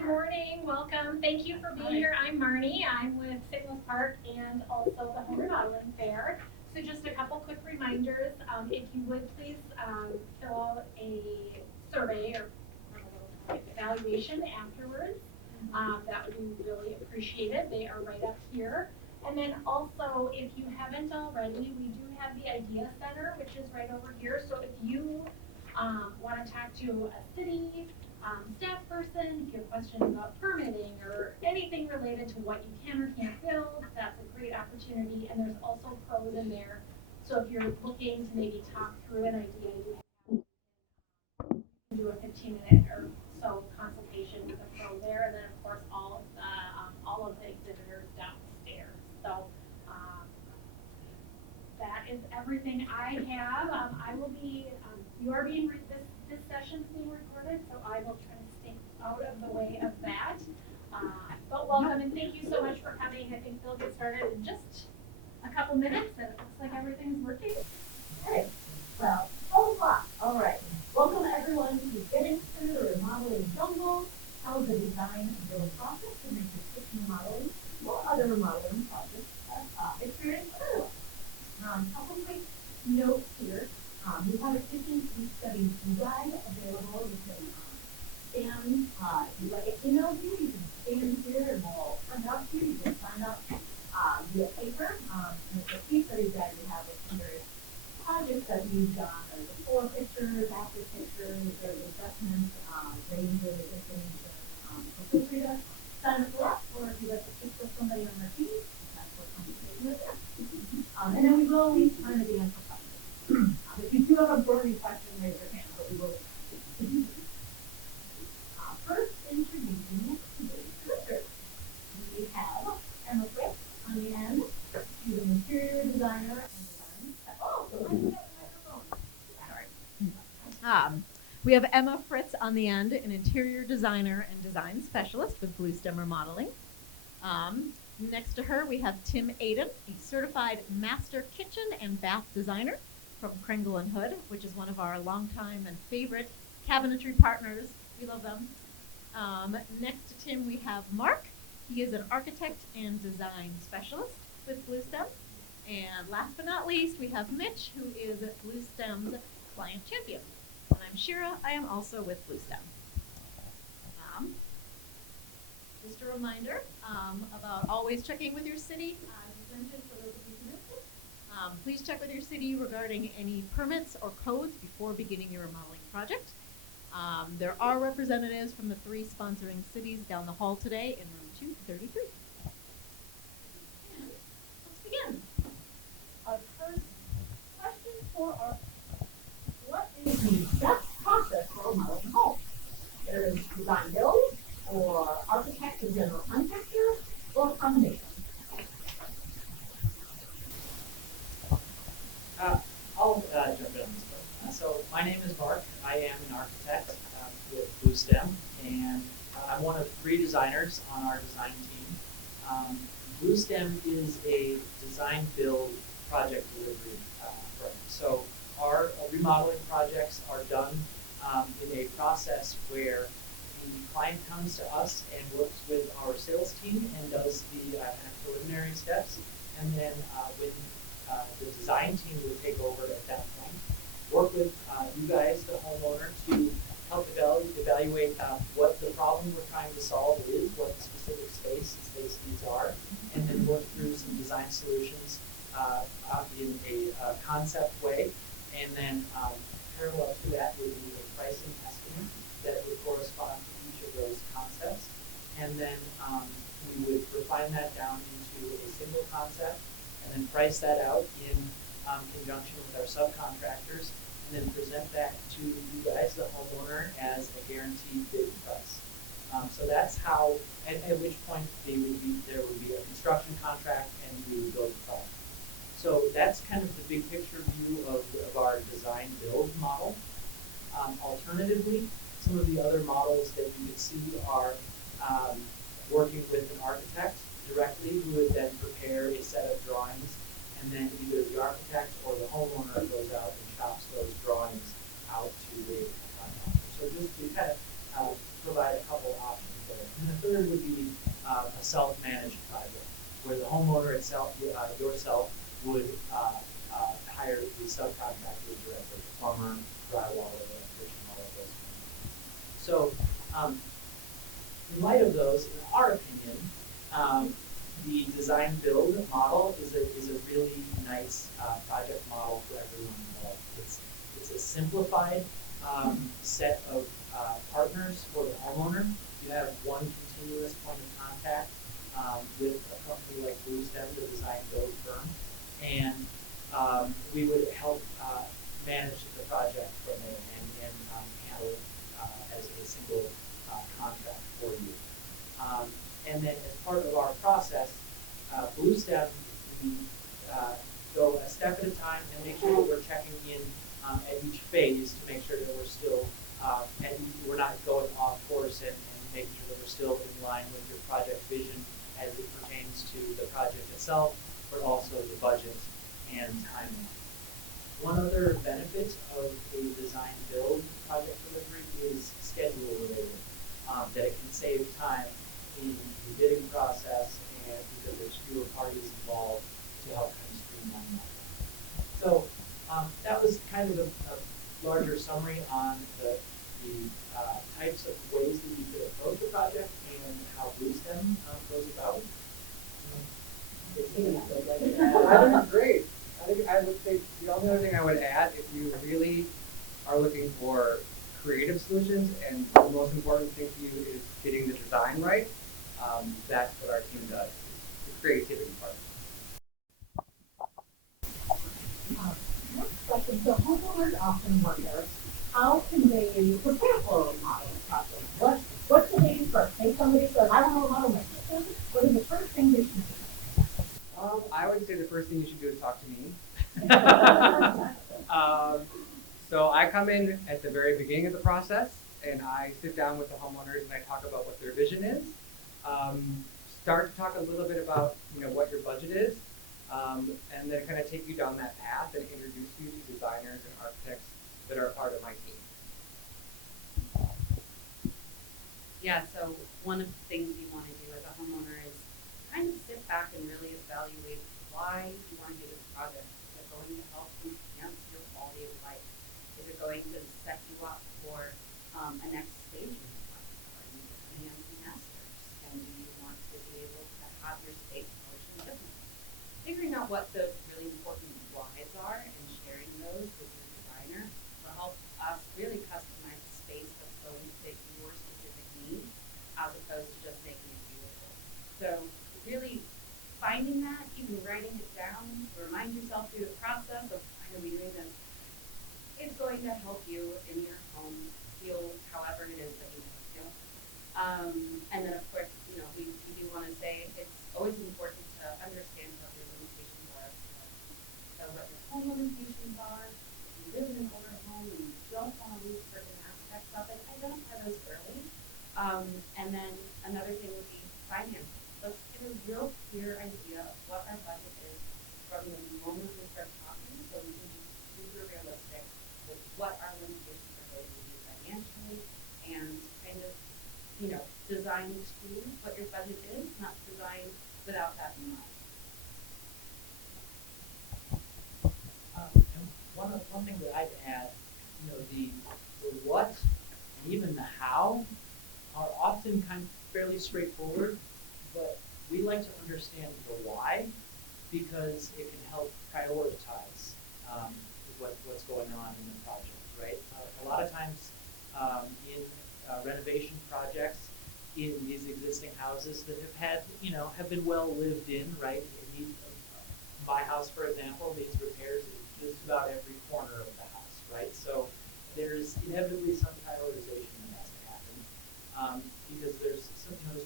Good morning, welcome. Thank you for being here. I'm Marnie. I'm with Signals Park and also the Home Remodeling Fair. So just a couple quick reminders. If you would please fill out a survey or evaluation afterwards. That would be really appreciated. They are right up here. And then also, if you haven't already, we do have the Idea Center, which is right over here. So if you want to talk to a city staff person, if you have questions about permitting or anything related to what you can or can't build, that's a great opportunity. And there's also pros in there. So if you're looking to maybe talk through an idea you can do a 15-minute or so consultation with a pro there, and then of course all of the exhibitors downstairs. So that is everything I have. I will be. You are being this session is being recorded, so I will try to stay out of the way of that. But welcome and thank you so much for coming. I think they'll get started in just a couple minutes, and it looks like everything's working. Okay. Well, 12 o'clock. All right. Welcome everyone to getting through the remodeling jungle. How the design and build process to make your kitchen remodeling or other remodeling projects experience early. Couple quick notes here. We have a kitchen case study guide available. You can scan. If you like it emailed you, you can scan here and we'll send it out to you. You can sign up via paper. And it's a case study guide we have with various projects that we've done. There's before pictures, after pictures, there's assessments, ranges, information. So feel free to sign up for that, or if you'd like to speak with somebody on our team, that's what conversation is there. And then we will leave time at the end for questions. If you do have a burning question, raise your hand, but we will. First, introducing today's speakers. We have Emma Fritz on the end. She's an interior designer and design. Oh, so let's get the microphone. We have Emma Fritz on the end, an interior designer and design specialist with Bluestem Remodeling. Next to her, we have Tim Aden, a certified master kitchen and bath designer from Krengel and Hood, which is one of our longtime and favorite cabinetry partners. We love them. Next to Tim, we have Mark. He is an architect and design specialist with Bluestem. And last but not least, we have Mitch, who is Bluestem's client champion. And I'm Shira. I am also with Bluestem. Just a reminder about always checking with your city. As mentioned, for those of you who missed it, please check with your city regarding any permits or codes before beginning your remodeling project. There are representatives from the 3 sponsoring cities down the hall today in room 233. And let's begin. Our first question for our what is the best process for remodeling a home? There is design build, or architect and general contractor, or a combination? I'll jump in on this one. So my name is Mark. I am an architect with Bluestem, and I'm one of 3 designers on our design team. Bluestem is a design build project delivery firm. So our remodeling projects are done in a process where the client comes to us and works with our sales team and does the kind of preliminary steps, and then when the design team will take over at that point, work with you guys, the homeowner, to help evaluate what the problem we're trying to solve is, what the specific space needs are, and then work through some design solutions in a concept way, and then parallel to that would be a pricing estimate that would correspond to each of those concepts, and then we would refine that down into a single concept, and then price that out in conjunction with our subcontractors, and then present that to you guys, the homeowner, as a guaranteed bid price. So that's how, at which point there would be a construction contract and we would build the product. So that's kind of the big picture view of our design build model. Alternatively, some of the other models that you could see are working with an architect directly, who would then prepare a set of drawings, and then either the architect or the homeowner goes out and shops those drawings out to the contractor. So just to kind of provide a couple options there. third would be a self-managed project, where the homeowner itself, yourself, would hire the subcontractors directly, the plumber, drywaller, electrician, all of those things. So, in light of those, in our opinion, the design build model is a really nice project model for everyone involved. It's a simplified set of partners for the homeowner. You have one continuous point of contact with a company like Bluestem, the design build firm, and we would help manage the project from there and handle it as a single contract for you. And then as part of our process, Bluestem, we go a step at a time and make sure that we're checking in at each phase to make sure that we're still, and we're not going off course and making sure that we're still in line with your project vision as it pertains to the project itself, but also the budget and timeline. One other benefit of a design build project delivery is schedule related, that it can save time in the bidding process and because there's fewer parties involved to help kind of streamline that. So that was kind of a larger summary on the types of ways that you could approach a project and how Bluestem goes about. I think it's great. I think I would say the only other thing I would add, if you really are looking for creative solutions, and the most important thing to you is getting the design right, that's what our team does, the creativity part. Next question. So homeowners often wonder, how can they prepare for a remodeling project? What should they do first? Say somebody says, I don't know how to make it. What is the first thing they should do? I would say the first thing you should do is talk to me. So I come in at the very beginning of the process, and I sit down with the homeowners and I talk about what their vision is. Start to talk a little bit about what your budget is, and then kind of take you down that path and introduce you to designers and architects that are part of my team. Yeah, so one of the things you want to do as a homeowner is kind of sit back and really evaluate why you want to do this project. Is it going to help enhance your quality of life? Is it going to set you up for a next stage in your life? Are you becoming empty nesters? And do you want to be able to have your space function differently? Figuring out what those really important whys are and sharing those with your designer will help us really customize the space that's going to fit your specific needs as opposed to just making it beautiful. So really finding that, even writing it down, remind yourself through the process of why are we doing this, is going to help you in your home feel however it is that you want to feel. And then of course, we do want to say it's always important to understand what your limitations are. So what your home limitations are, if you live in an older home and you don't want to lose certain aspects of it, identify those early. And then another thing would be finance. Let's get a real clear idea of what our budget is from the moment we start talking, so we can be super realistic with what our limitations are going to be financially, and kind of, design to what your budget is, not design without that in mind. And one thing that I'd add, the what and even the how are often kind of fairly straightforward, but we like to understand the why because it can help prioritize what's going on in the project, right? A lot of times in renovation projects in these existing houses that have been well lived in, right? My house, for example, needs repairs in just about every corner of the house, right? So there's inevitably some prioritization that has to happen because there's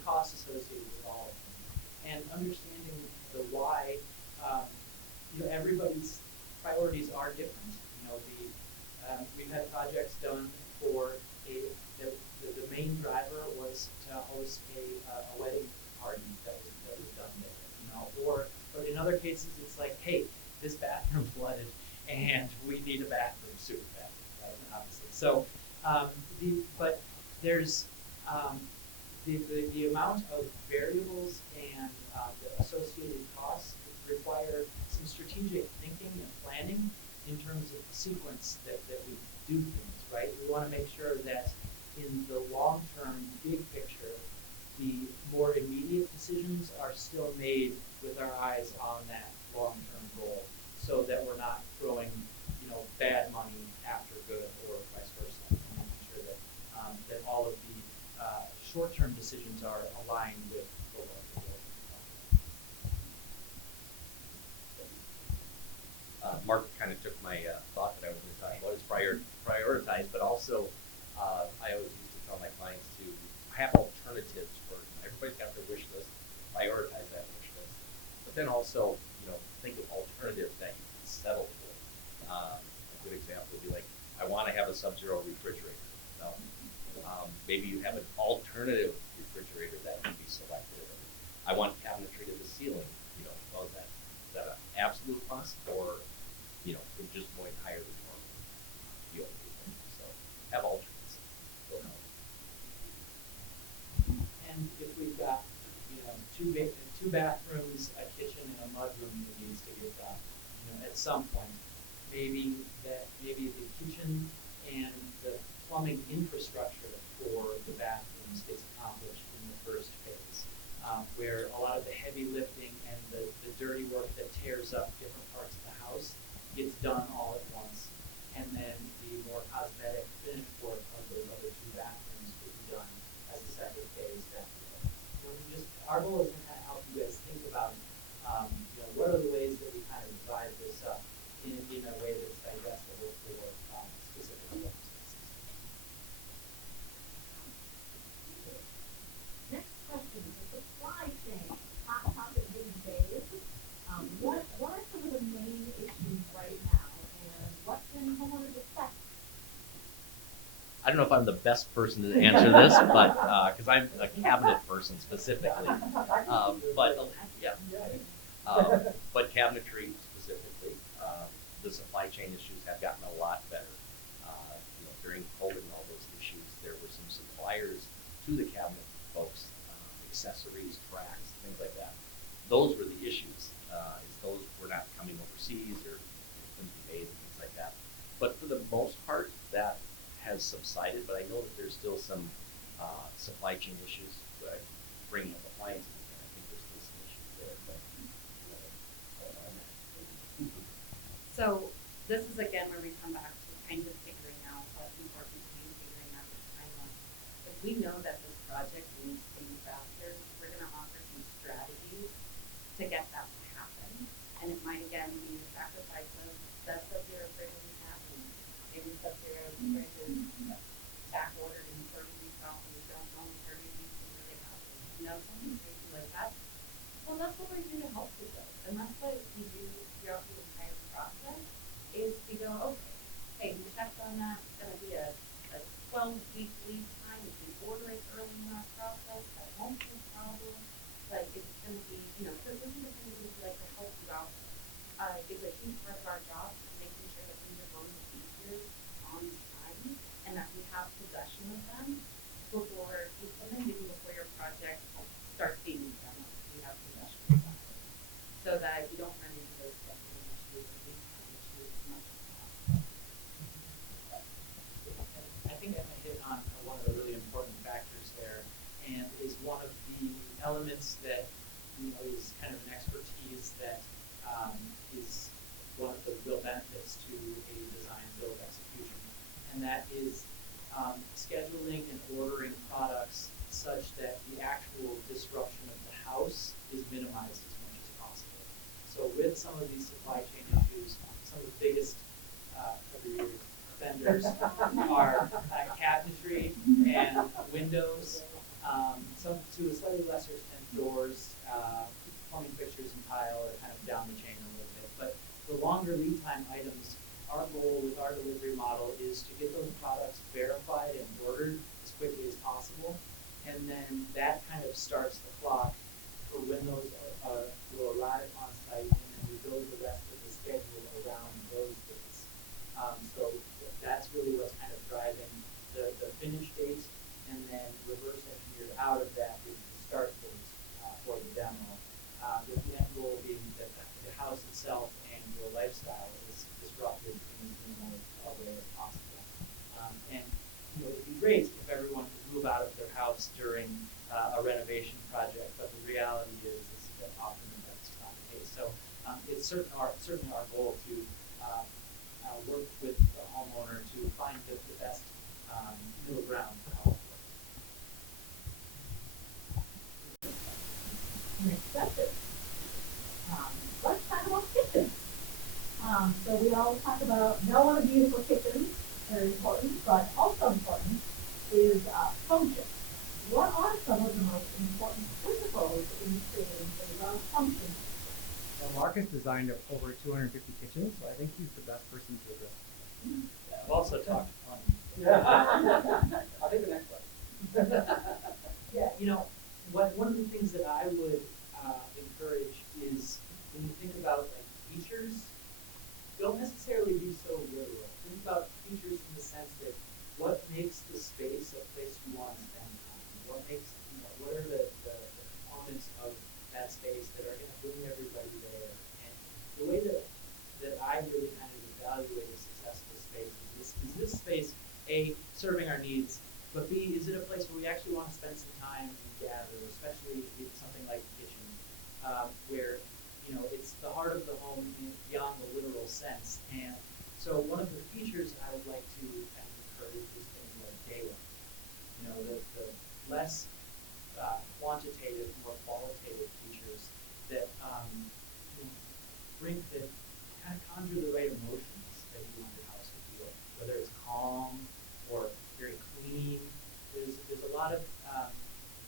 costs associated with all of them. And understanding the why, everybody's priorities are different. We've had projects done for the main driver was to host a wedding party that was done there, or in other cases it's like, hey, this bathroom flooded and we need a bathroom super badly, right? Obviously. So, but there's the amount of variables and the associated costs require some strategic thinking and planning in terms of the sequence that we do things, right? We want to make sure that in the long-term, big picture, the more immediate decisions are still made with our eyes on that long-term goal, so that we're not throwing, bad money after good or vice versa. And making sure that that all of the short-term decisions are aligned with the larger goal. Mark kind of took my thought that I was going to talk about, is prioritize, but also I always used to tell my clients to have alternatives for, everybody's got their wish list, prioritize that wish list, but then also, think of alternatives that you can settle for. A good example would be like, I want to have a sub-zero refrigerator. Maybe you have an alternative refrigerator that can be selected. I want cabinetry to the ceiling. Well, is that an absolute must, or we're just going higher than normal? So have alternates. And if we've got, two bathrooms, a kitchen, and a mudroom that needs to get done, at some point, maybe the kitchen and the plumbing infrastructure for the bathrooms gets accomplished in the first phase, where a lot of the heavy lifting and the dirty work that tears up different parts of the house gets done all at once, and then the more cosmetic finish work of those other two bathrooms will be done as a separate phase down the road. Our goal is to kind of help you guys think about, what are the ways that we kind of divide this up in a way that's digestible for specific circumstances. Next question, the supply chain, hot topic these days. What are some of the main issues right now, and what can homeowners expect? I don't know if I'm the best person to answer this, but because I'm a cabinet person specifically, but cabinetry specifically, the supply chain issues have gotten a lot better. During COVID and all those issues, there were some suppliers to the cabinet folks, accessories, tracks, things like that. Those were the issues. Those were not coming overseas or couldn't be made and things like that. But for the most part, that has subsided, but I know that there's still some supply chain issues bringing up appliances, and I think there's still some issues there. But, So this is again where we come back to kind of figuring out what's important to you, figuring out the timeline. If we know that this project needs to move faster, we're going to offer some strategies to get that to happen. And it might again be a sacrifice of that sub-zero fridge we have, and maybe sub-zero fridge is back ordered in 30 weeks out, and we don't know in 30 weeks where they have it. Something crazy like that. Well, that's what we're here to help with those. And that's what we do throughout the entire process, is we go, okay, hey, we checked on that. It's going to be a 12-week lead time. If we order it early in our process, that won't be a problem. But it's going to be, so this is the things we like to help you out. It's a huge part of our job, making sure that things are going easier on time, and that we have possession of them before you come in, maybe before your project starts being done. We have possession of them, so that you don't run into those scheduling issues or lead time issues as much as possible. I think I hit on one of the really important factors there, and is one of the elements that is kind of an expertise that is one of the real benefits to a design build execution, and that is scheduling and ordering products such that the actual disruption of the house is minimized as much as possible. So with some of these supply chain issues, some of the biggest vendors are cabinetry and windows, some to a slightly lesser extent doors, plumbing fixtures and tile are kind of down the chain a little bit. But the longer lead time items, our goal with our delivery model is to get those products verified and ordered as quickly as possible. And then that kind of starts the clock for when those will arrive on site, and then we build the rest of the schedule around those dates. So that's really what's kind of driving the finish date, and then reverse engineered out of that great if everyone could move out of their house during a renovation project, but the reality is that often that's not the case. So it's certainly our goal to work with the homeowner to find the best middle ground for how it works. Next question. Let's talk about kitchens. So we all talk about no one beautiful kitchens, very important, but also important is function. What are some of the most important principles in creating a well-functioning kitchen? Well, Marcus designed over 250 kitchens, so I think he's the best person to address. Yeah, I've also talked to Tony. I'll take the next one. Yeah, you know, one of the things that I would encourage is when you think about like features, don't necessarily be so literal. Think about features in the sense that what makes the space a place you want to spend time? What makes, you know, what are the components of that space that are going to bring everybody there? And the way that I really kind of evaluate a successful space is this space, A, serving our needs, but B, is it a place where we actually want to spend some time and gather, especially in something like the kitchen, where, you know, it's the heart of the home beyond the literal sense. And so one of the features I would like to kind of encourage is things like daylight. You know, the less quantitative, more qualitative features that that kind of conjure the right emotions that you want your house to feel, whether it's calm or very clean. There's a lot of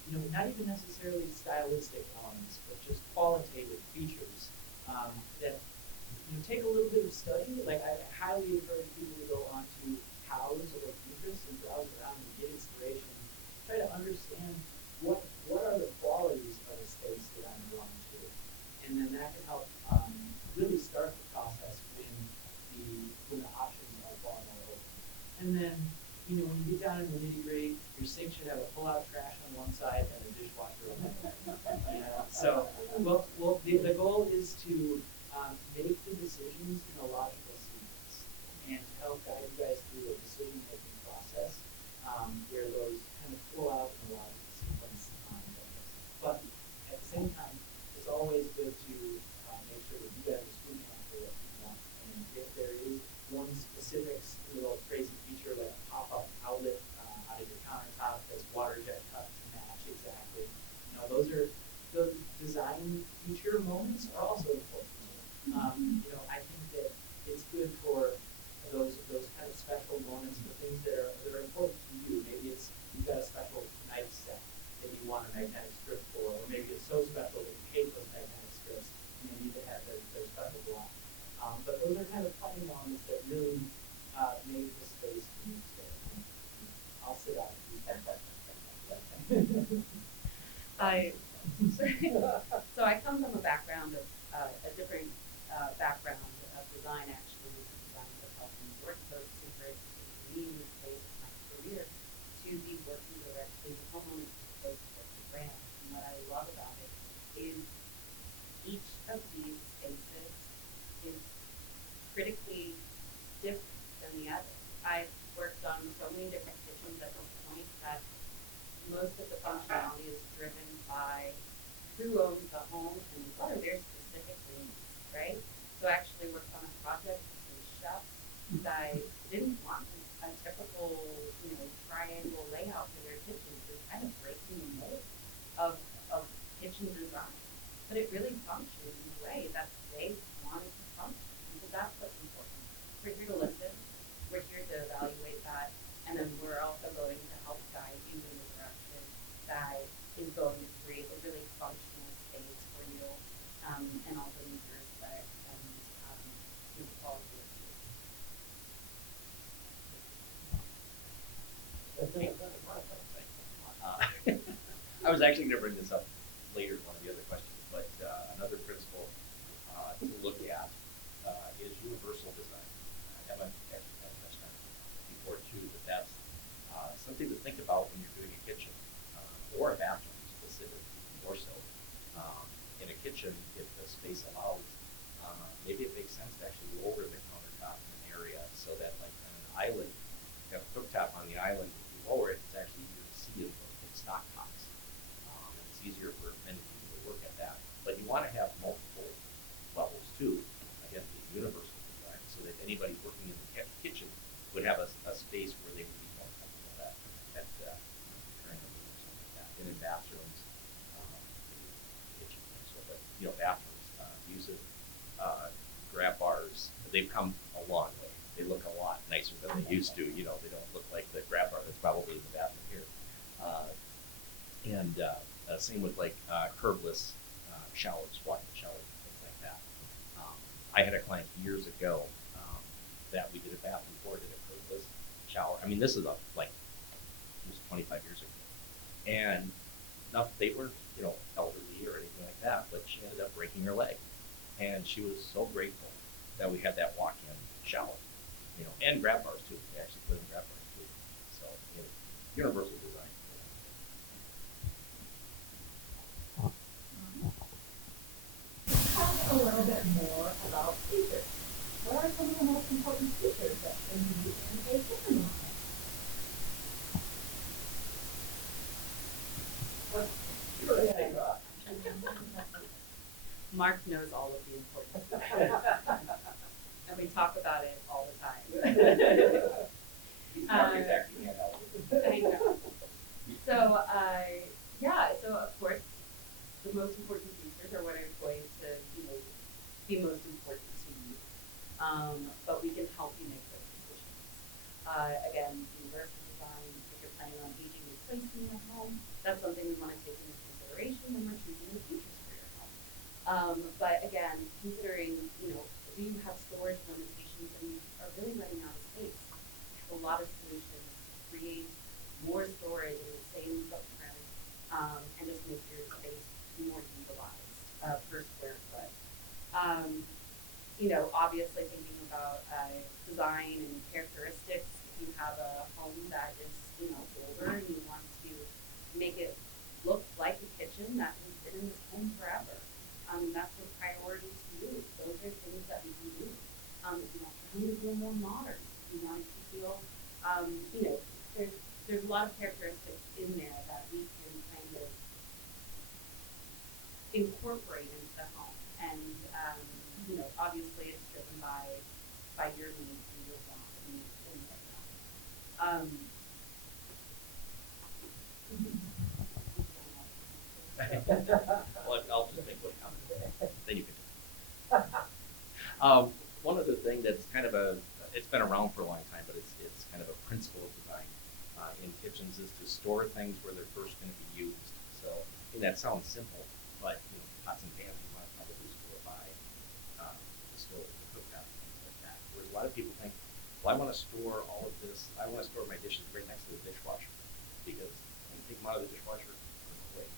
you know, not even necessarily stylistic elements, but just qualitative features that you know, take a little bit of study. Like I highly encourage people to go onto House or Pinterest and browse around and get inspiration. Try to understand what are the qualities of a space that I'm drawn to, and then that can help really start the process when the options are far more open. And then, you know, when you get down in the nitty gritty, your sink should have a pull-out trash on one side and a dishwasher on the other. You know, so the goal is to make the decisions in a logical sequence and to help guide you guys through a decision-making process where those kind of flow out in a logical sequence. But at the same time, it's always good to make sure that you guys are speaking out for what you want. And if there is one specific little crazy feature like a pop-up outlet out of your countertop that's water jet cut to match exactly, you know, those design feature moments are also important. You know, I think that it's good for those kind of special moments, the things that are important to you. Maybe it's you've got a special knife set that you want a magnetic strip for, or maybe it's so special that you hate those magnetic strips and you need to have their special block. But those are kind of funny moments that really make the space unique. I'll sit out. So I come from a background of a different background of design, actually, with design for health and work. So it's super interesting for me in this phase of my career to be working directly with homeowners as a brand. And what I love about it is each of these spaces is critically different than the other. I've worked on so many different kitchens at this point that most of the functionality is driven by who owns the home and what are their specific needs, right? So I actually worked on a project with some chefs that didn't want a typical, you know, triangle layout for their kitchens. They're kind of breaking the mold of kitchen design. But it really functioned in a way that they wanted to function, because that's what's important. We're here to listen, we're here to evaluate that, and then we're also going to help guide you in the direction that is going to create a really functional space for you, and also meet your aesthetic and the quality of I was actually going to bring this up later, one of the other questions, but another principle to look at is universal design. I haven't touched on it before too, but that's something to think about when you're doing a kitchen or a bathroom specifically, more so. In a kitchen, if the space allows, maybe it makes sense to actually lower the countertop in an area so that, like on an island, you have a cooktop on the island, if you lower it, they've come a long way. They look a lot nicer than they used to. You know, they don't look like the grab bar that's probably in the bathroom here. Same with like curbless showers, walk-in showers, things like that. I had a client years ago that we did a bath before, did a curbless shower. I mean, this is it was 25 years ago, and not they weren't elderly or anything like that, but she ended up breaking her leg, and she was so grateful that we had that walk-in shower, and grab bars too. They actually put in grab bars too. So universal design. Talk a little bit more about features. What are some of the most important features that can be in a kitchen remodel? Mark knows all of the important stuff. And we talk about it all the time. Architect, you can't help it. I know. So of course, the most important features are what are going to, be most important to you. But we can help you make those decisions. Again, universal design, if you're planning on aging replacing your home, that's something we want to take into consideration when we're choosing the features for your home. But again, considering, if you have storage limitations and you are really running out of space, a lot of solutions create more storage in the same footprint, and just make your space more utilized per square foot. Obviously thinking about design and characteristics. If you have a home that is, older and you want to make it look like a kitchen that has been in this home forever, that's a priority to you. Those are things that we can do. If you want your home to feel more modern, if you want it to feel, there's a lot of characteristics in there that we can kind of incorporate into the home. And, obviously it's driven by your needs and your wants and things like that. Well, I'll just make one comment. Then you can. One other thing that's kind of it's been around for a long time, but it's kind of a principle of design in kitchens is to store things where they're first going to be used. So, that sounds simple, but pots and pans you want to probably store by the stove, the cooktop, things like that. Whereas a lot of people think, well, I want to store all of this. I want to store my dishes right next to the dishwasher because when you take them out of the dishwasher, away.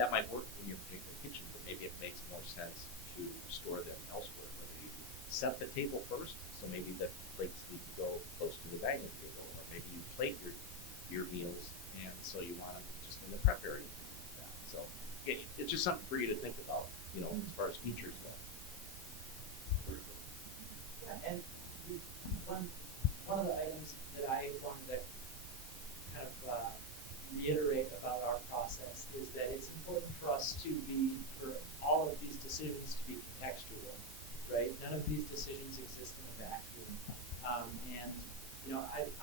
That might work in your particular kitchen, but maybe it makes more sense to store them elsewhere. Whether you set the table first, so maybe the plates need to go close to the dining table, or maybe you plate your meals, and so you want them just in the prep area. So it's just something for you to think about, as far as features go. Yeah, and one of the items that I wanted to kind of reiterate about our process is that it's important for us for all of these decisions to be contextual, right? None of these decisions exist in a vacuum.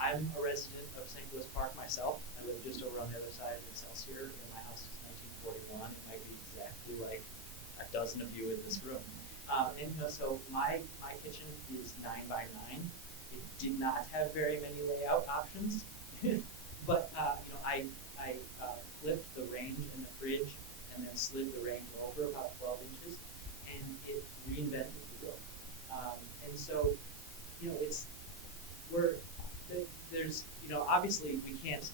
I'm a resident of St. Louis Park myself. I live just over on the other side of Excelsior, and my house is 1941. It might be exactly like a dozen of you in this room. So my kitchen is 9 by 9. It did not have very many layout options, but I flipped the range in the fridge and then slid the range over about 12 inches, and it reinvented the wheel. And so, there's obviously we can't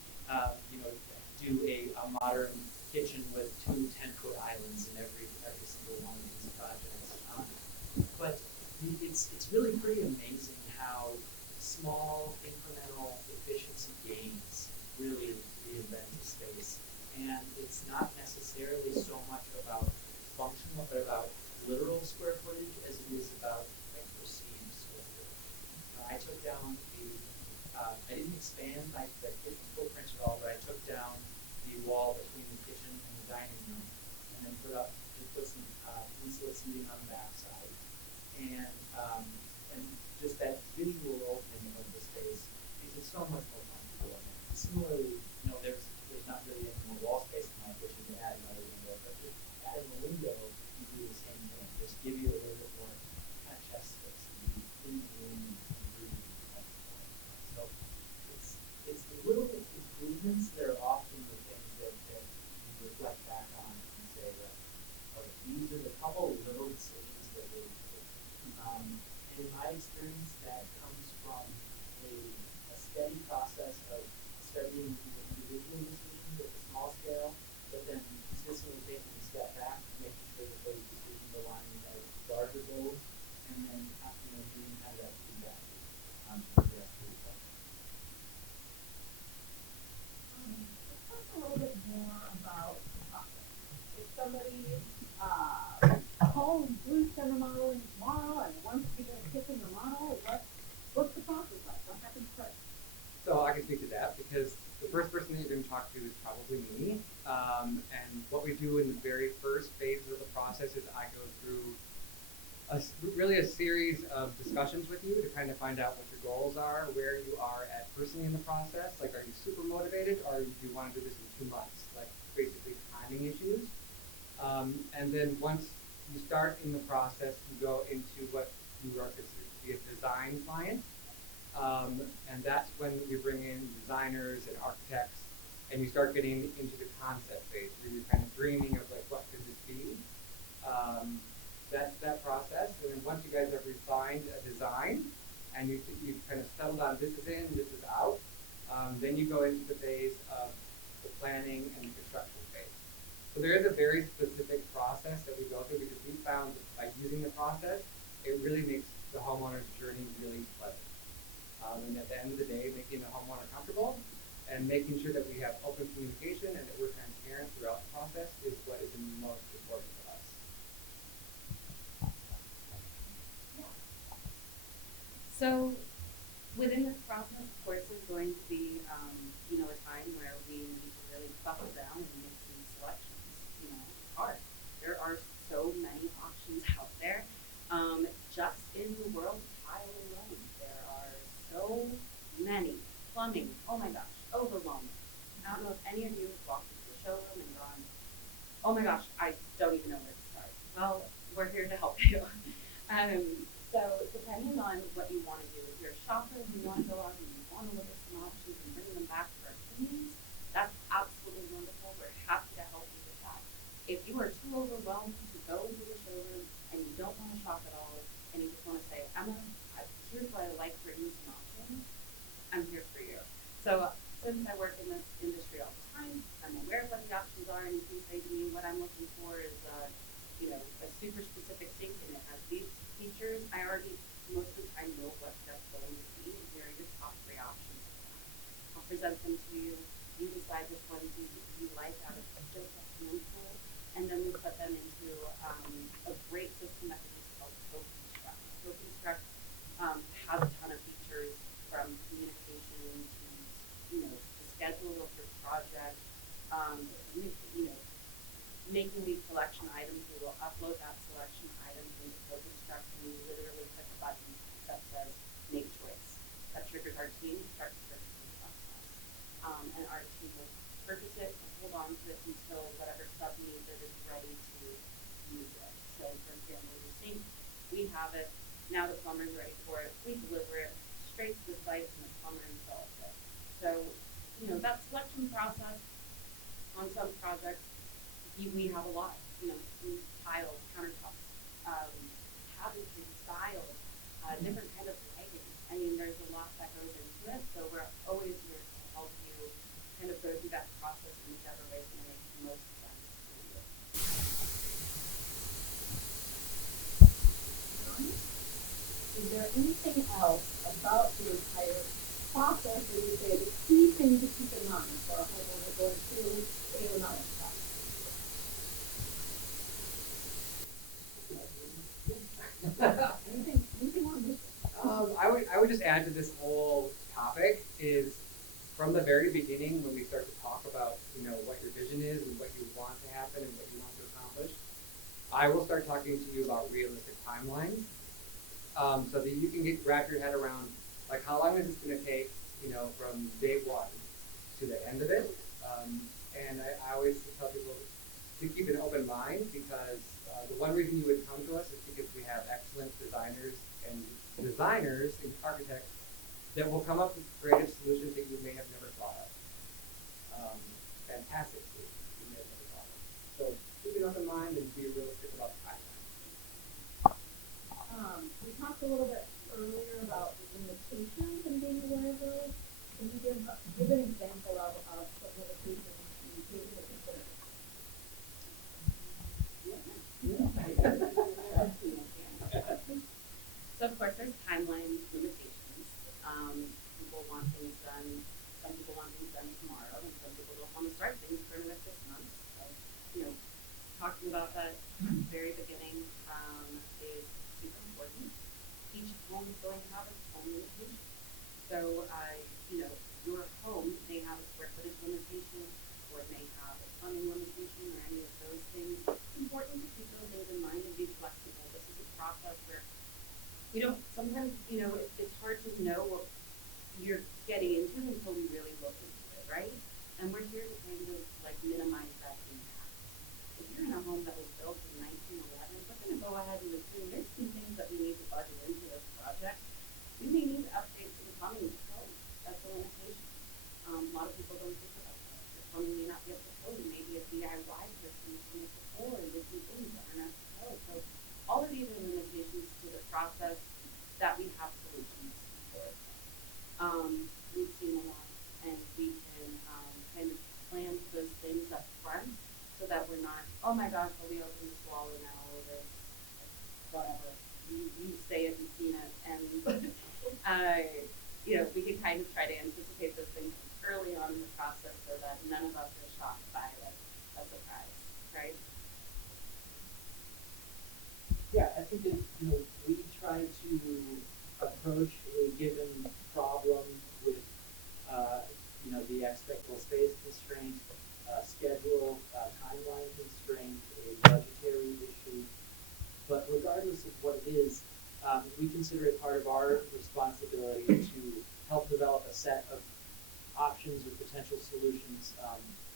do a modern kitchen with 2 10-foot islands in every single one of these projects. But it's really pretty amazing how small incremental efficiency gains really reinvent the space. And it's not necessarily so much about functional, but about literal square footage as it is about perceived square footage. I took down I didn't expand the kitchen footprint at all, but I took down the wall between the kitchen and the dining room, and then put some insulate seating on the back side, and just that visual opening of the space makes it so much more comfortable. And similarly, there's not really any more wall space in my kitchen to add another window, but just adding a window, you do the same thing. Just give you a little bit more kind of chest space. You my experience, that comes from a steady process of studying the individual decisions at a small scale, but then consistently taking a step back and making sure that those decisions align with our larger goals, and then doing kind of that feedback to the rest of the company. Let's talk a little bit more about the process. If somebody calls Bluestem Remodeling tomorrow and wants to get a kitchen remodel, what's the process like? What happens first? So I can speak to that because the first person that you're going to talk to is probably me. And what we do in the very first phases of the process is I go through really a series of discussions with you to kind of find out what your goals are, where you are at personally in the process. Like, are you super motivated, or do you want to do this in 2 months? Like, basically timing issues. And then once you start in the process, you go into what you are considered to be a design client. And that's when you bring in designers and architects, and you start getting into the concept phase, where you're kind of dreaming of like, what could this be? That's that process. And then once you guys have refined a design, and you've kind of settled on this is in, this is out, then you go into the phase of the planning and the construction phase. So there is a very specific process that we go through, because we found that by using the process, it really makes the homeowner's journey really pleasant. And at the end of the day, making the homeowner comfortable and making sure that we have open communication and that we're transparent throughout the process is what is the most important to us. So within this process, of course, is going to be, a time where we need to really buckle down and make some selections. It's hard. There are so many options out there. Just in the world of tile alone, there are so many. Plumbing, oh my gosh, overwhelming. I don't know if any of you have walked into the showroom and gone, oh my gosh, I don't even know where to start. Well, we're here to help you. So depending on what you want to do, if you're a shopper and you want to go out and you want to look at some options and bring them back for opinions, that's absolutely wonderful. We're happy to help you with that. If you are too overwhelmed to go into the showroom and you don't want to shop at all, and you just want to say, Emma, here's what I like for you, some options, I'm here for you. So since I work in this industry all the time, I'm aware of what the options are, and you can say to me what I'm looking for is a super specific sink, and it has these features. I already most of the time know what that's going to be. Here are your top 3 options. I'll present them to you. You decide which ones you like out of just a handful, and then we put them into a great system that we use called CoConstruct. CoConstruct has a ton of features, from communication to the schedule of your project, making these selection items. We will upload that selection items into CoConstruct, and we literally click a button that says make choice. That triggers our team to start the purchasing process. And our team will purchase it and hold on to it until whatever sub needs it is ready to use it. So for example, the sink, we have it, now the plumber's ready for it, we deliver it straight to the site and the plumber installs it. So, that selection process on some projects, we have a lot, tiles, countertops, cabinetry styles, different kind of lighting. I mean, there's a lot that goes into it, so we're always here to help you kind of go through that process in whichever way is going to make the most sense for you. Is there anything else about the entire process that you say the key thing to keep in mind for a homeowner going through a remodeling process? Anything on this? I would just add to this whole topic is, from the very beginning, when we start to talk about what your vision is and what you want to happen and what you want to accomplish, I will start talking to you about realistic timelines, so that you can wrap your head around, like, how long is this going to take, from day one to the end of it. And I always tell people to keep an open mind, because the one reason you would come to us is because we have excellent designers and architects that will come up with creative solutions that you may have never thought of. Fantastic solutions you may have never thought of. So keep an open mind and be realistic about the timeline. We talked a little bit So of course, there's timeline limitations. People want things done, some people want things done tomorrow, and some people don't want to start things for another 6 months. So, talking about that very beginning is super important. Each home is going to have its own limitation. So, your home may have a square footage limitation, or it may have a plumbing limitation, or any of those things. It's important to keep those things in mind and be flexible. This is a process where we don't, sometimes, it's hard to know what you're getting into until we really look into it, right? And we're here to kind of like minimize that impact. If you're in a home that was built in 1911, we're going to go ahead and assume there's some things that we need to budget into this project. We may need to update some plumbing code. That's a limitation. A lot of people don't think about that. Your plumbing may not be up to code. Maybe a DIY person can make the floor and do some things that are not up to code. So all of these are limitations to the process that we have solutions for. We've seen a lot, and we can kind of plan for those things up front so that we're not, oh my gosh, well, we opened this wall and now this, whatever. You say it, you've seen it, and we can kind of try to anticipate those things early on in the process so that none of us are shocked by like a surprise, right? Yeah, I think that, we try to approach a given problem with, the expectable space constraint, schedule, timeline constraint, a budgetary issue. But regardless of what it is, we consider it part of our responsibility to help develop a set of options or potential solutions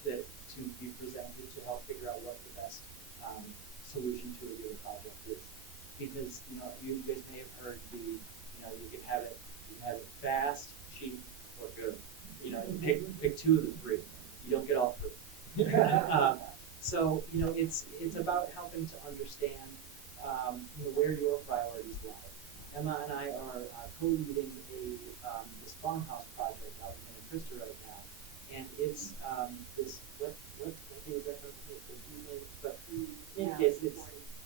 that to be presented to help figure out what the best solution to a given project is. Because you guys may have heard you can have it fast, cheap, or good. Pick two of the three. You don't get all three. So it's about helping to understand where your priorities lie. Emma and I are co-leading this farmhouse project out in Krista right now, and it's this what day is that from? But in any case,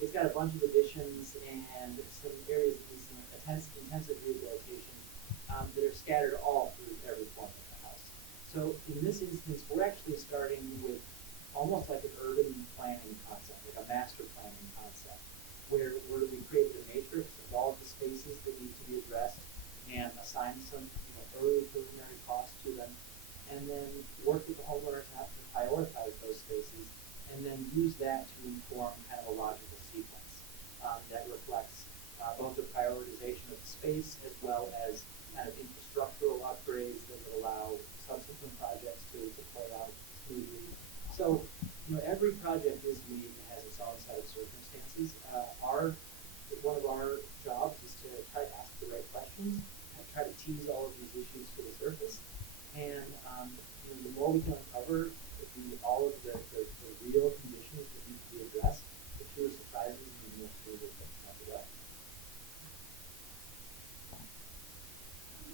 it's got a bunch of additions and some areas that need some intensive rehabilitation that are scattered all through every corner of the house. So in this instance, we're actually starting with almost like an urban planning concept, like a master planning concept, where we created a matrix of all of the spaces that need to be addressed and assign some early preliminary costs to them, and then work with the homeowner to have to prioritize those spaces, and then use that to inform kind of a logical sequence that reflects both the prioritization of the space as well as kind of infrastructural upgrades that would allow subsequent projects to play out smoothly. So, every project is unique and has its own set of circumstances. One of our jobs is to try to ask the right questions and try to tease all of these issues to the surface. And the more we can uncover all of the real conditions that need to be addressed, the fewer surprises and the more smoothly things come together.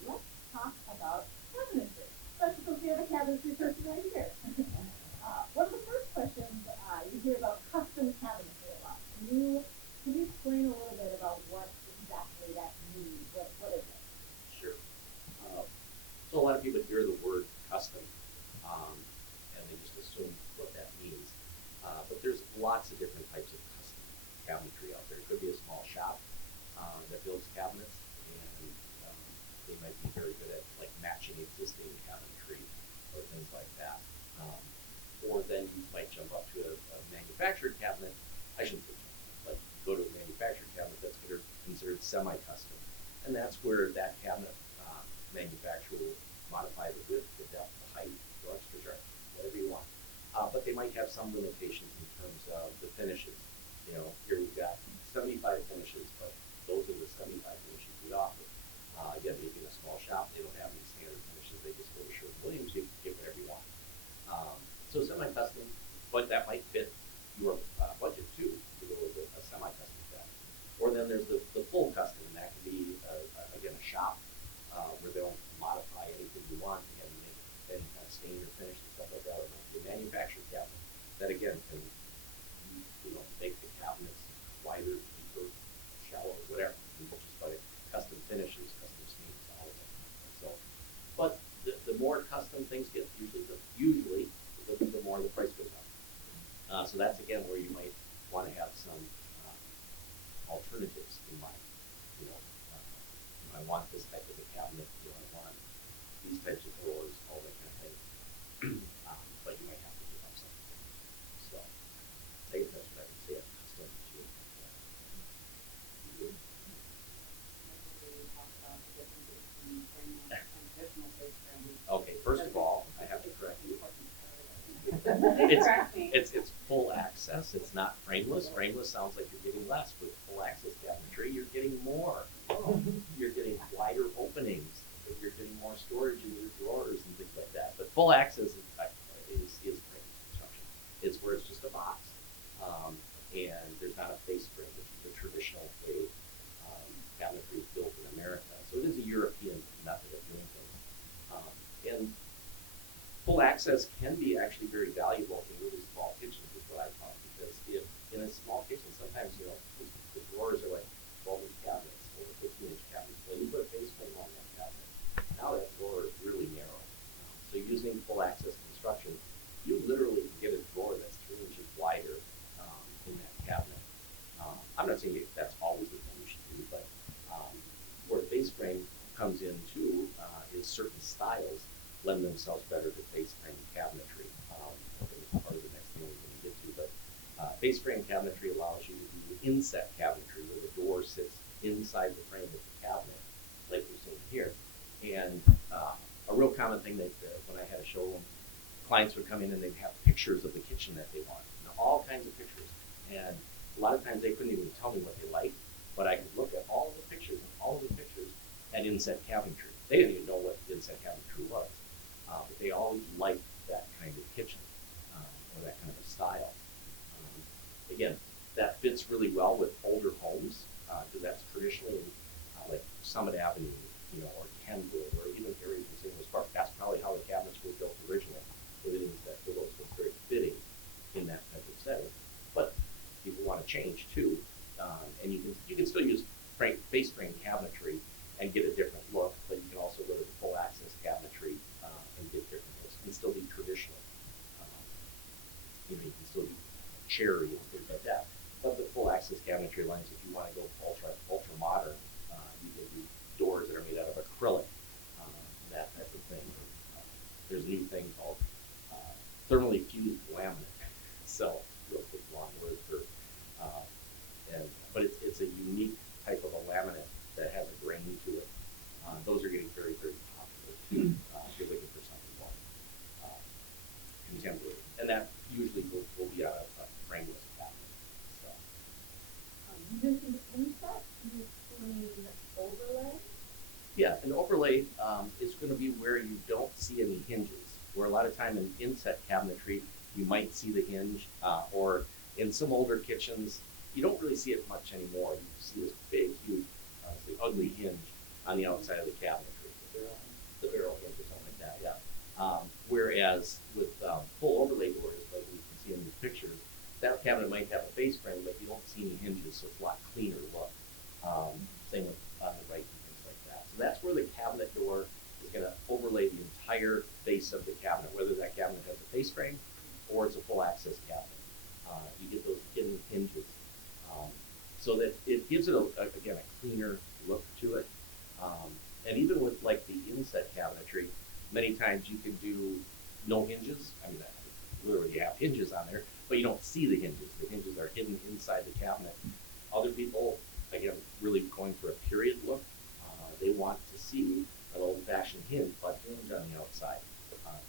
Let's talk about cabinetry, especially since we have a cabinetry person right here. One of the first questions you hear about custom cabinetry a lot. Can you explain a little bit about what exactly that means? What is it? Sure. So a lot of people hear the word custom, and they just assume what that means. But there's lots of different types of custom cabinetry out there. It could be a small shop that builds cabinets, and they might be very good at like matching existing cabinetry or things like that. Or then you might jump up to a manufactured cabinet. I shouldn't say like go to a manufactured cabinet that's considered semi-custom, and that's where that cabinet manufacturer will modify the width, the depth, the height, the extra sharp, whatever you want. But they might have some limitations in terms of the finishes. Here we've got 75 finishes, but those are the 75 finishes we offer. Again, being a small shop, they don't have any standard finishes. They just go to Sherwin-Williams. You can get whatever you want. So semi-custom, but that might fit your budget too, to go with a semi-custom cabinet. Or then there's the full custom, and that can be, again, a shop where they'll modify anything you want and make any kind of stain or finish and stuff like that. Or it might be a manufactured cabinet that, again, can make the cabinets wider, deeper, shallower, whatever. People just I want this type of a cabinet, I want these types of drawers, all that kind of thing. But you might have to give up something. So I guess that's what I can say. Custom to you. Okay, first of all, I have to correct you. It's full access. It's not frameless. Frameless sounds like you're getting less. With full access cabinetry, you're getting more. You're getting wider openings. You're getting more storage in your drawers and things like that. But full access is frameless construction. It's where it's just a box, and there's not a face frame, which is the traditional way cabinetry is built in America. So it is a European method of doing things. And full access can be actually very valuable in really small kitchens, is what I found, because if in a small kitchen, sometimes the drawers are like 12-inch cabinets or 15-inch cabinets. When you put a face frame on that cabinet, now that drawer is really narrow. So using full access construction, you literally can get a drawer that's 3 inches wider in that cabinet. I'm not saying that's always the thing you should do, but where face frame comes in too is certain styles lend themselves better to face frame cabinetry. I think it's part of the next thing we're going to get to, but face frame cabinetry allows you to do inset cabinetry where the door sits inside the frame of the cabinet, like we're seeing here. And a real common thing that when I had a showroom, clients would come in and they'd have pictures of the kitchen that they want, all kinds of pictures. And a lot of times they couldn't even tell me what they liked, but I could look at all of the pictures at inset cabinetry. They didn't even know what inset cabinetry was, but they always liked that kind of kitchen or that kind of a style. Again, that fits really well with older homes because that's traditionally like Summit Avenue, or Kenwood, or even areas in St. Louis Park. That's probably how the cabinets were built originally. With an inset pillows was very fitting in that type of setting. But people want to change too, and you can still use face frame cabinetry and get a different look, but you can also go to the full access cabinetry and get different looks. You can still be traditional. You can still be cherry and things like that. But the full access cabinetry lines, if you want to go ultra modern, you can do doors that are made out of acrylic, that type of thing. There's a new thing called thermally fused laminate. So real quick long word for, but it's a unique type of a laminate that has a grain to it. Those are getting very, very popular too. If you're looking for something more contemporary, and that usually will be out of a frameless cabinet. So. You mentioned inset. Can you explain overlay? Yeah, an overlay is going to be where you don't see any hinges. Where a lot of time in inset cabinetry, you might see the hinge, or in some older kitchens, you don't really see it much anymore. You see this big, huge, ugly hinge on the outside of the cabinetry. The barrel hinge or something like that, yeah. Whereas with full overlay doors, like we can see in these pictures, that cabinet might have a face frame, but you don't see any hinges, so it's a lot cleaner look. Same with on the right and things like that. So that's where the cabinet door is going to overlay the entire face of the cabinet, whether that cabinet has a face frame or it's a full access cabinet. You get those hidden hinges. So that it gives it, again, a cleaner look to it. And even with like the inset cabinetry, many times you can do no hinges. I mean, literally you have hinges on there, but you don't see the hinges. The hinges are hidden inside the cabinet. Other people, again, really going for a period look, they want to see an old-fashioned hinge, but hinge on the outside.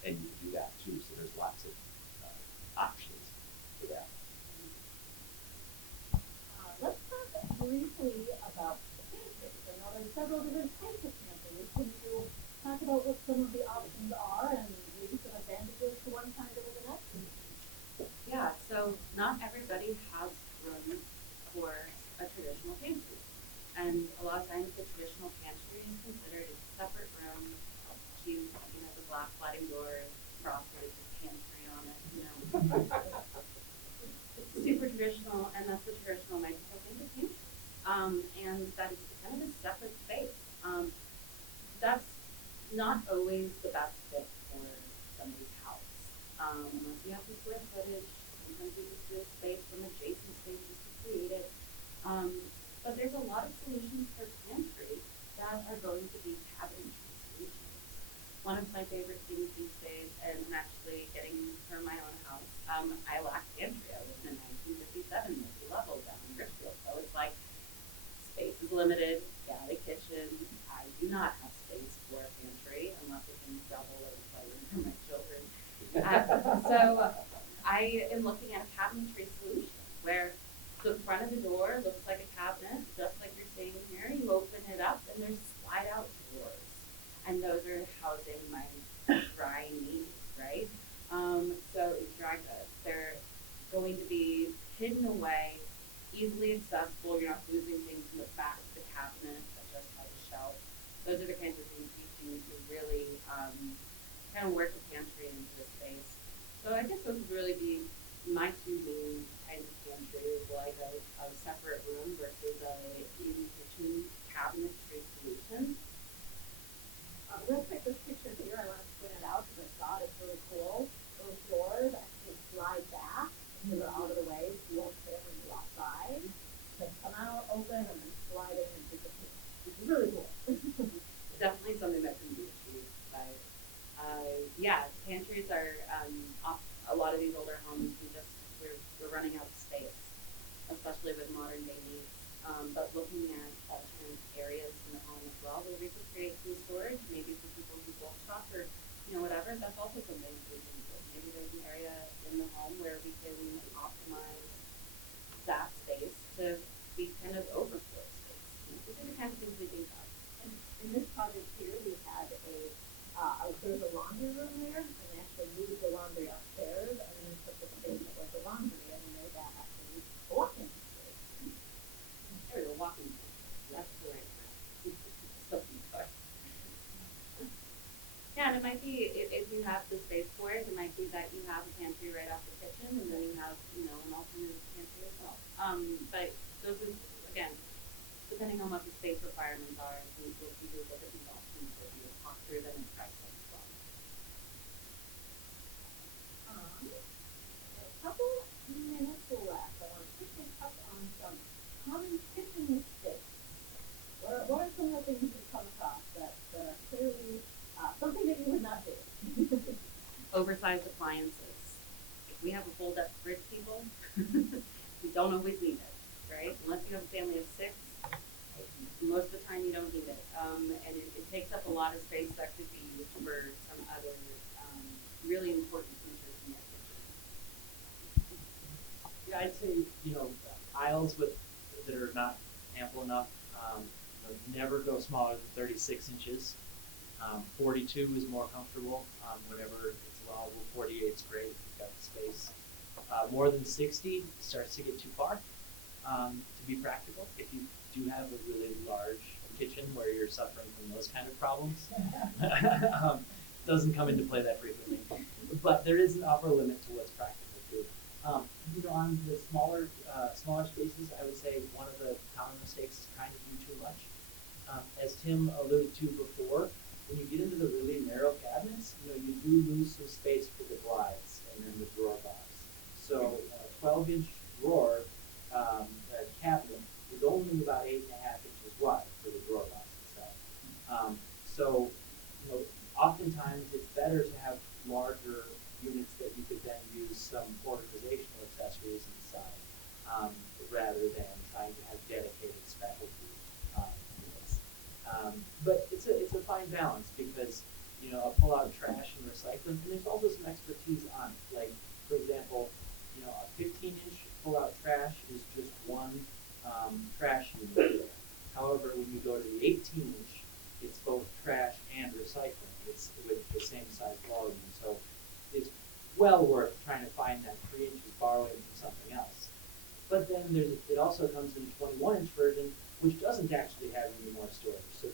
And you can do that too, so there's lots of options for that. Let's talk briefly about the pantries. I know there's several different types of pantries. Can you talk about what some of the options are and maybe some advantages to one kind over the next? Yeah, so not everybody has room for a traditional pantry. And a lot of times the traditional pantry is considered a separate room, cute, the black sliding doors, frosted with pantry on it, It's super traditional, and that's the traditional way people think of pantries. And that is kind of a separate space. That's not always the best fit for somebody's house. Unless you have the square footage, sometimes you just do a space from adjacent spaces to create it. But there's a lot of solutions for pantry that are I lack pantry. I live in a 1957 multi-level down in Richfield, so it's like space is limited. Got a kitchen. I do not have space for a pantry unless it's in double or the playroom for my children. So I am looking at a cabinetry solution where the front of the door looks like a cabinet, just like you're seeing here. You open it up and there's slide out drawers. And those are housing my dry needs, right? So dry goods, they're going to be hidden away, easily accessible. You're not losing things in the back of the cabinet that just has a shelf. Those are the kinds of things you do to really kind of work the pantry into the space. So I guess those would really be my two main kinds of pantries, like a separate room versus a in-kitchen cabinetry solution. Real quick, this picture here, I want to point it out because I thought it's really cool. Those doors actually slide back and they're out of the way, so you won't fit when you walk by. They come out, open, and then slide in and disappear, which is really cool. Definitely something that can be achieved. But yeah, pantries are a lot of these older homes. We're running out of space, especially with modern day needs. But looking at alternate areas in the home as well, where we could create some storage, maybe for people who bulk shop or whatever. That's also something we can do. Maybe there's an area in the home where we can optimize that space to be kind of overflow space. These are the kind of things we think of. And in this project here, we had there's a laundry room there, and we actually moved the laundry upstairs, and then put the space that was the laundry, and we made that actually a walk-in space. There we go, walking. That's the right word. Yeah, and it might be, if you have the space for it, it might be that you have a pantry right off the kitchen, and then you have, an alternative pantry as well. But those are, again, depending on what the space requirements are, we will look at these options that we will talk through them and price them as well. A couple minutes left. I want to quickly touch on some common kitchen mistakes. What are some of the things you come across that are clearly something that you would not do? Oversized appliances. If we have a full depth fridge, people, we don't always need it, right? Unless you have a family of 6, most of the time you don't need it. And it takes up a lot of space that could be used for some other really important features in your kitchen. Yeah, I'd say, aisles that are not ample enough, never go smaller than 36 inches. 42 is more comfortable, whenever it's allowable. 48 is great, you've got the space. More than 60 starts to get too far, to be practical. If you do have a really large kitchen where you're suffering from those kind of problems, doesn't come into play that frequently. But there is an upper limit to what's practical too. On the smaller spaces, I would say one of the common mistakes is trying to do too much. As Tim alluded to before, when you get into the really narrow cabinets, you do lose some space for the glides and then the drawer box. So a 12-inch drawer cabinet is only about 8.5 inches wide for the drawer box itself. So oftentimes it's better to have larger units that you could then use some organizational accessories inside, rather than trying to have dedicated specialty units. But it's a fine balance because a pull-out trash and recycling, and there's also some expertise on it. Like, for example, a 15-inch pull-out trash is just one trash unit. However, when you go to the 18-inch, it's both trash and recycling. It's with the same size volume, so it's well worth trying to find that 3 inches borrowing from something else. But then it also comes in a 21-inch version, which doesn't actually have any more storage. So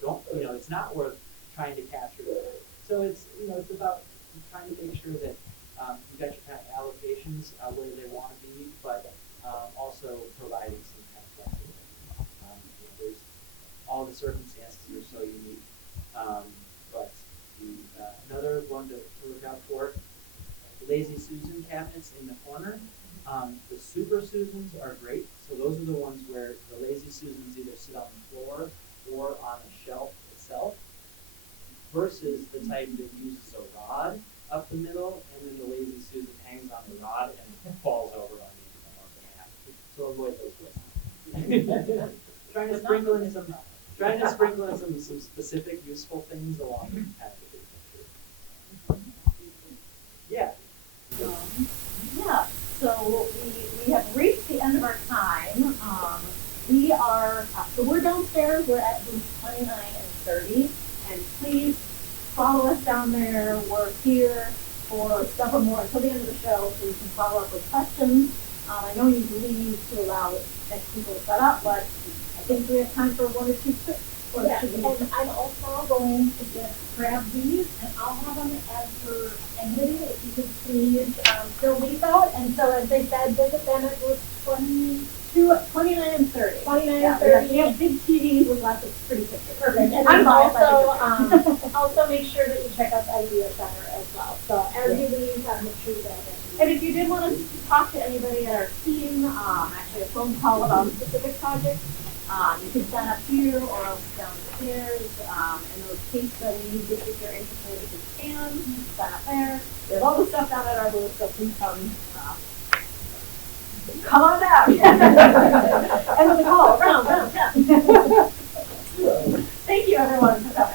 it's not worth trying to capture that. So it's about trying to make sure that you've got your kind of allocations where they want to be, but also providing some kind of flexibility. There's all the circumstances are so unique. But another one to look out for, Lazy Susan cabinets in the corner. The Super Susans are great. So those are the ones where the Lazy Susans either sit on the floor or on a shelf itself, versus the type that uses a rod up the middle, and then the lazy Susan hangs on the rod and falls over on me because I'm working at it. So avoid those risks. Trying to sprinkle in some specific useful things along the path of the picture. Yeah. Yeah, so we have reached the end of our time. We are, so we're downstairs, we're at booth 29 and 30, and please follow us down there. We're here for several more until the end of the show, so you can follow up with questions. I know you leave to allow next people to set up, but I think we have time for one or two quick. Yeah, and I'm also going to just grab these, and I'll have them as for anybody, if you could please fill these out. And so, as they said, visit them at booth 29 and 30. 29 Yeah, and 30. we have big TVs with lots of pretty pictures. Perfect. And I'm then also, also make sure that you check out the Idea Center as well. So as you leave, make sure you grab it. And if you did want to talk to anybody at our team, actually a phone call about a specific project, you can sign up here or else downstairs. And those case studies, if you're interested, you can sign up there. We have all the stuff down at our booth, so please come on down. And with the call, round. Thank you everyone for coming.